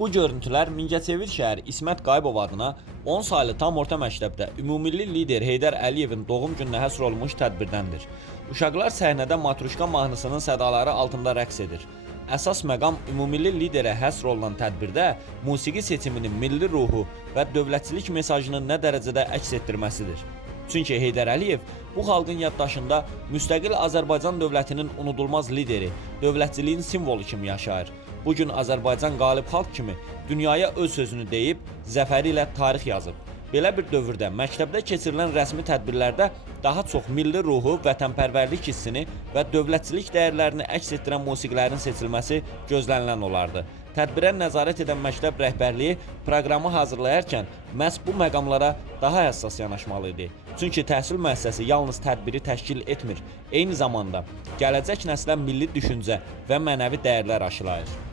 Bu görüntülər Mingəçevir şəhəri İsmət Qayıbov adına 10 saylı tam orta məktəbdə ümumilli lider Heydər Əliyevin doğum gününə həsr olunmuş tədbirdəndir. Uşaqlar səhnədə Matruşka mahnısının sədaları altında rəqs edir. Əsas məqam ümumilli liderə həsr olunan tədbirdə musiqi seçiminin milli ruhu və dövlətçilik mesajını nə dərəcədə əks etdirməsidir. Çünki Heydər Əliyev bu xalqın yaddaşında müstəqil Azərbaycan dövlətinin unudulmaz lideri, dövlətçiliyin simvolu kimi yaşayır. Bugün Azərbaycan qalib xalq kimi dünyaya öz sözünü deyib, zəfəri ilə tarix yazıb. Belə bir dövrdə məktəbdə keçirilən rəsmi tədbirlərdə daha çox milli ruhu, vətənpərvərlik hissini və dövlətçilik dəyərlərini əks etdirən musiqilərin seçilməsi gözlənilən olardı. Tədbirə nəzarət edən məktəb rəhbərliyi proqramı hazırlayarkən məhz bu məqamlara daha həssas yanaşmalı idi. Çünki təhsil müəssisəsi yalnız tədbiri təşkil etmir, eyni zamanda gələcək nəslə milli düşüncə və mənəvi dəyərlər aşılayır.